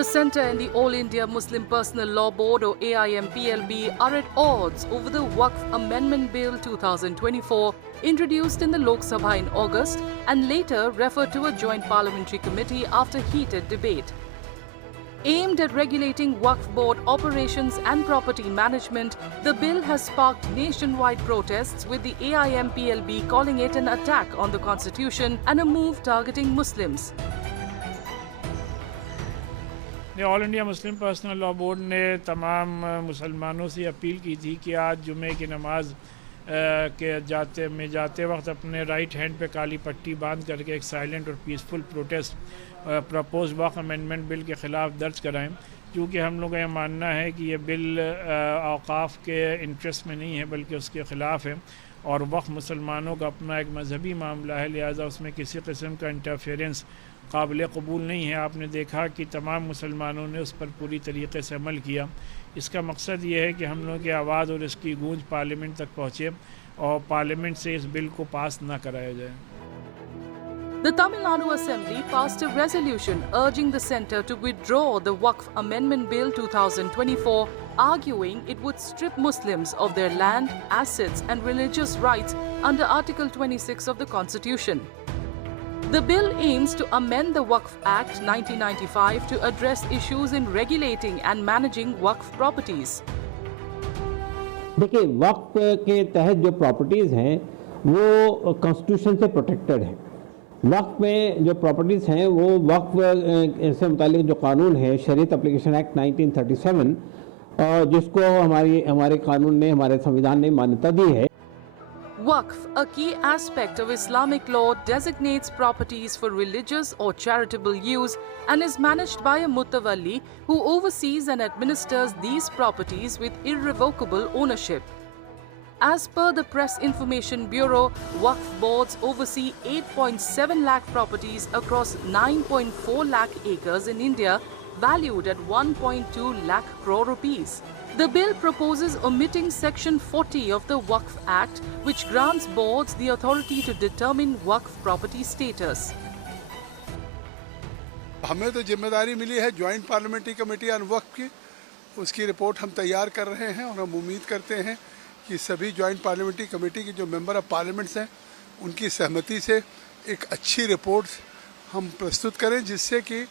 The Centre and the All India Muslim Personal Law Board or AIMPLB are at odds over the Waqf Amendment Bill 2024 introduced in the Lok Sabha in August and later referred to a joint parliamentary committee after heated debate. Aimed at regulating Waqf board operations and property management, the bill has sparked nationwide protests, with the AIMPLB calling it an attack on the constitution and a move targeting Muslims. All India Muslim personal law board ने तमाम मुसलमानों से अपील की थी कि आज जुमे की नमाज के जाते वक्त अपने राइट हैंड पे काली पट्टी बांध करके एक साइलेंट और पीसफुल प्रोटेस्ट प्रपोज वक़्फ़ अमेंडमेंट बिल के ख़िलाफ़ दर्ज कराएं, क्योंकि हम लोग का यह मानना है कि ये बिल औक़ाफ़ के इंटरेस्ट में नहीं है बल्कि उसके ख़िलाफ़ है और वक़्फ़ मुसलमानों का अपना एक मजहबी मामला है, लिहाजा उसमें किसी किस्म का इंटरफेरेंस काबिल कबूल नहीं है। आपने देखा कि तमाम मुसलमानों ने उस पर पूरी तरीके से अमल किया। इसका मकसद ये है कि हम लोगों की आवाज़ और इसकी गूंज पार्लियामेंट तक पहुँचे और पार्लियामेंट से इस बिल को पास ना कराया जाए। The Tamil Nadu Assembly passed a resolution urging the centre to withdraw the Waqf Amendment Bill 2024, arguing it would strip Muslims of their land, assets and religious rights under Article 26 of the Constitution. The bill aims to amend the Waqf Act 1995 to address issues in regulating and managing Waqf properties. देखिए, वक्फ के तहत जो प्रॉपर्टीज़ हैं वो कॉन्स्टिट्यूशन से प्रोटेक्टेड हैं। वक्फ में जो प्रॉपर्टीज़ हैं वो वक्फ से मुतालिक जो कानून है शरीयत एप्लीकेशन एक्ट 1937 जिसको हमारे कानून ने, हमारे संविधान ने मान्यता दी है। Waqf, a key aspect of Islamic law, designates properties for religious or charitable use and is managed by a mutawalli who oversees and administers these properties with irrevocable ownership. As per the Press Information Bureau, Waqf boards oversee 8.7 lakh properties across 9.4 lakh acres in India, valued at 1.2 lakh crore rupees. The bill proposes omitting Section 40 of the Waqf Act, which grants boards the authority to determine Waqf property status. हमें तो जिम्मेदारी मिली है joint parliamentary committee on वक्फ की, उसकी रिपोर्ट हम तैयार कर रहे हैं और हम उम्मीद करते हैं कि सभी ज्वाइंट पार्लियामेंट्री कमेटी के जो मेंबर ऑफ पार्लियामेंट्स हैं उनकी सहमति से एक अच्छी रिपोर्ट हम प्रस्तुत करें, जिससे कि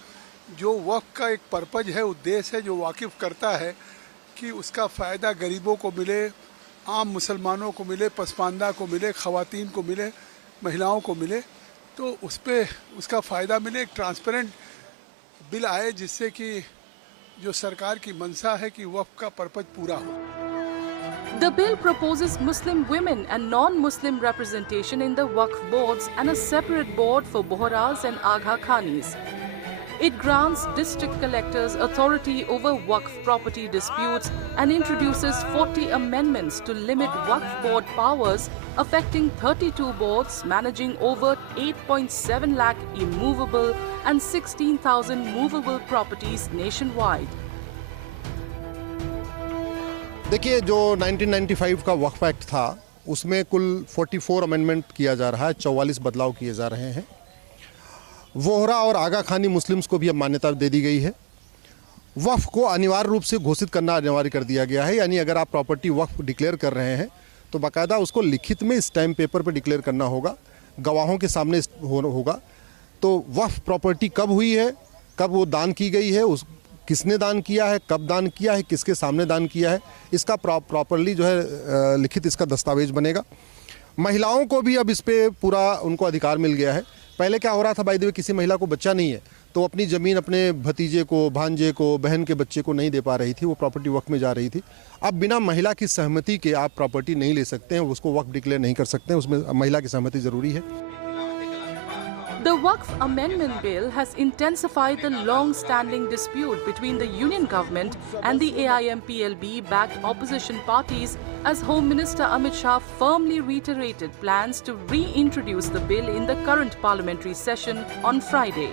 जो वक्फ का एक पर्पज है, उद्देश्य है, जो वाकिफ़ करता है कि उसका फ़ायदा गरीबों को मिले, आम मुसलमानों को मिले, पसमानदा को मिले, ख़वातीन को मिले, महिलाओं को मिले, तो उस पर उसका फ़ायदा मिले। एक ट्रांसपेरेंट बिल आए जिससे कि जो सरकार की मंशा है कि वक्फ का पर्पज पूरा हो। The bill proposes Muslim women and non-Muslim representation in the Waqf boards and a separate board for Bohras and Agha Khanis. It grants district collectors authority over Waqf property disputes and introduces 40 amendments to limit Waqf board powers, affecting 32 boards managing over 8.7 lakh immovable and 16,000 movable properties nationwide. देखिए, जो 1995 का वक्फ एक्ट था उसमें कुल 44 अमेंडमेंट किया जा रहा है, 44 बदलाव किए जा रहे हैं। वोहरा और आगा खानी मुस्लिम्स को भी अब मान्यता दे दी गई है। वक्फ को अनिवार्य रूप से घोषित करना अनिवार्य कर दिया गया है, यानी अगर आप प्रॉपर्टी वक्फ डिक्लेयर कर रहे हैं तो बाकायदा उसको लिखित में स्टैम्प पेपर पर डिक्लेयर करना होगा, गवाहों के सामने होगा। तो वक्फ प्रॉपर्टी कब हुई है, कब वो दान की गई है, किसने दान किया है, कब दान किया है, किसके सामने दान किया है, इसका प्रॉपरली जो है लिखित इसका दस्तावेज बनेगा। महिलाओं को भी अब इस पर पूरा उनको अधिकार मिल गया है। पहले क्या हो रहा था, बाय द वे, किसी महिला को बच्चा नहीं है तो अपनी ज़मीन अपने भतीजे को, भांजे को, बहन के बच्चे को नहीं दे पा रही थी, वो प्रॉपर्टी वक्फ में जा रही थी। अब बिना महिला की सहमति के आप प्रॉपर्टी नहीं ले सकते हैं, उसको वक्फ डिक्लेयर नहीं कर सकते हैं, उसमें महिला की सहमति ज़रूरी है। The Waqf Amendment Bill has intensified the long-standing dispute between the Union Government and the AIMPLB-backed opposition parties, as Home Minister Amit Shah firmly reiterated plans to reintroduce the bill in the current parliamentary session on Friday.